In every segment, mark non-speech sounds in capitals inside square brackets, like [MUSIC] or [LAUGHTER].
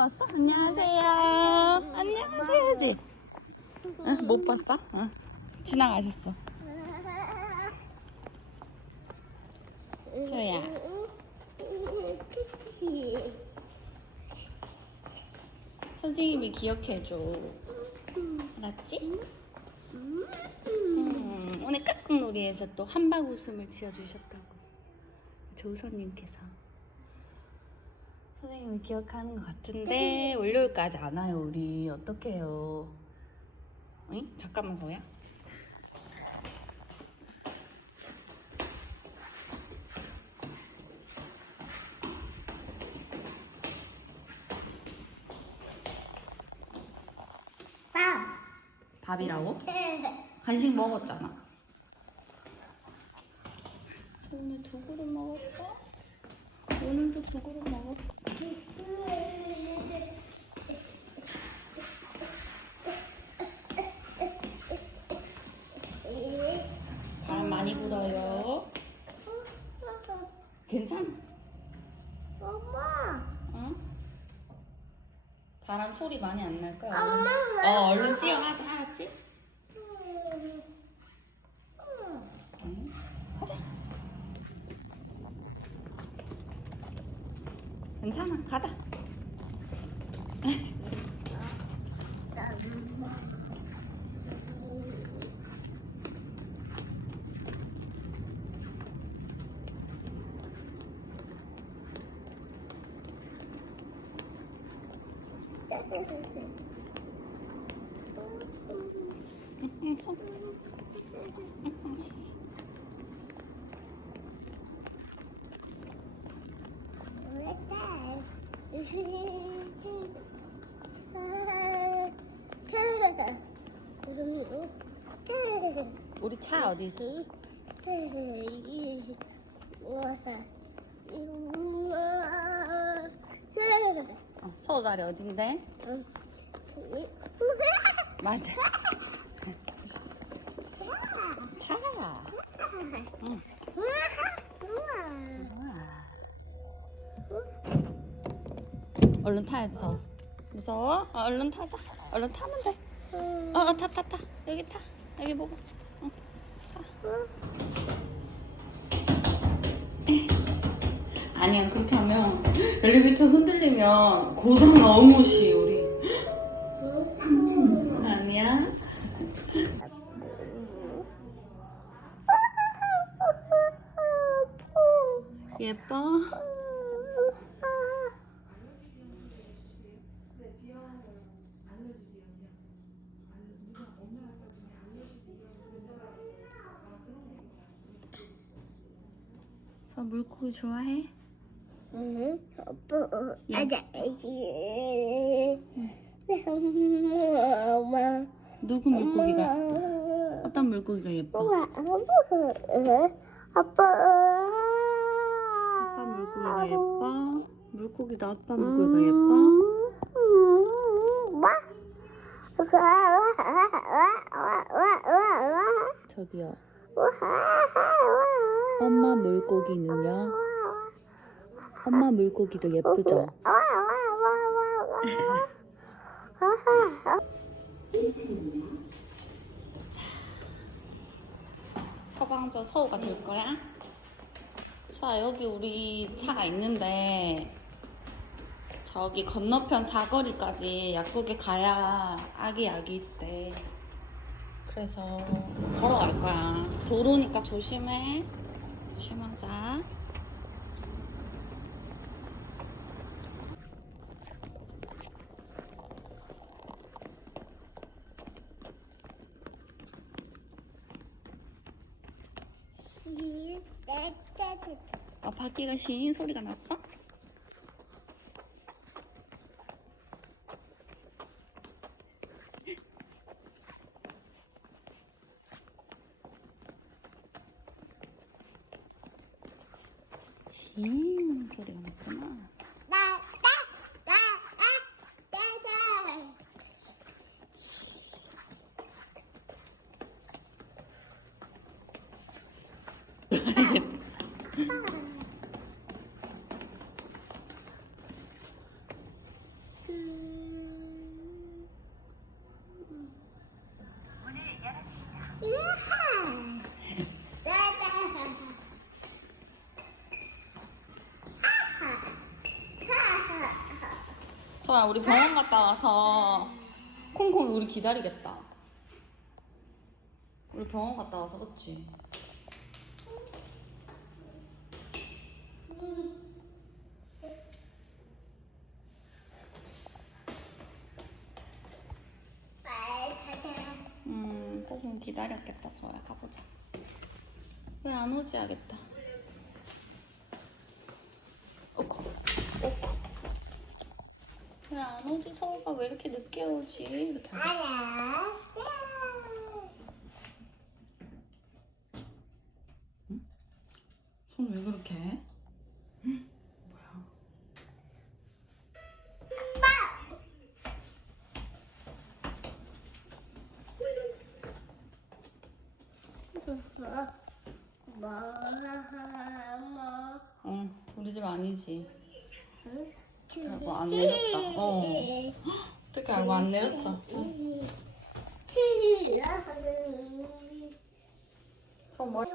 왔어? 안녕하세요. 안녕하세요지. 응? 못 봤어? 응. 지나가셨어. 소야. 선생님이 기억해줘. 알았지? 음, 오늘 깍꿍놀이에서 또 한박 웃음을 지어주셨다고. 조선님께서. 선생님이 기억하는 것 같은데 월요일까지 안 와요 우리 어떡해요 응? 잠깐만 밥. 밥이라고? [LAUGHS] 간식 먹었잖아 소은이 두 그릇 먹었어? 오늘도 두 그릇 먹었어 바람 많이 불어요 괜찮아 엄마. 응? 바람 소리 많이 안 날 거야 엄마. 어 얼른 뛰어가자 알았지? 응. 가자 괜찮아 가자. [LAUGHS] 응, 알았어. 우리 차 어디 있어? 어, 소 자리 어딘데? 맞아. 차. 응. 얼른 타야죠. 무서워? 어, 얼른 타자. 얼른 타면 돼. 어, 어, 타, 타, 타. 여기 타. 여기 보고. 응. 타. 아니야, 그렇게 하면 엘리베이터 흔들리면 고장 너무 시 우리. 아니야. 예뻐? 저 물고기 좋아해? 응, 아빠, 예. 아자, 엄마, 누구 물고기가? 어떤 물고기가 예뻐? 아빠, 아빠, 물고기가 예뻐? 물고기도 아빠 물고기가 예뻐? 엄마, 저기요. 엄마 물고기 는요? 엄마 물고기도 예쁘죠? 처방전 서우가 될 거야? 자, 여기 우리 차가 있는데 저기 건너편 사거리까지 약국에 가야 아기 약이 있대. 그래서 걸어갈 거야. 도로니까 조심해. 조심하자. 아, 바퀴가 신 소리가 났어? 신 소리가 났구나. [LAUGHS] 으하. 따다. 하하. 하하. 소야 우리 병원 갔다 와서 콩콩이 우리 기다리겠다. 우리 병원 갔다 와서 그치? 음, 콩콩 기다렸겠다. 서야 가보자. 왜 안 오지 하겠다. 어커, 어커. 왜 안 오지? 서우가 왜 이렇게 늦게 오지? 이렇게. 알았어. 손왜 그렇게 해? 헉, 뭐야? 뭐, 뭐, 응, 우리 집 아니지. 응? 알고 안 내렸다. 어. 어떻게 알고 안 내렸어? 저 머리.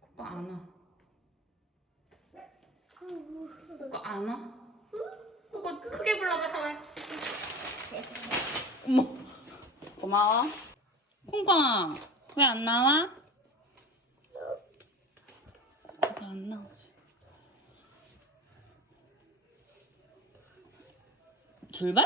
그거 안 와. 그거 안 와? 그거 크게 불러봐, 서해. 어머. 고마워. 콩콩, 왜 안 나와? 왜 안 나오지? 출발!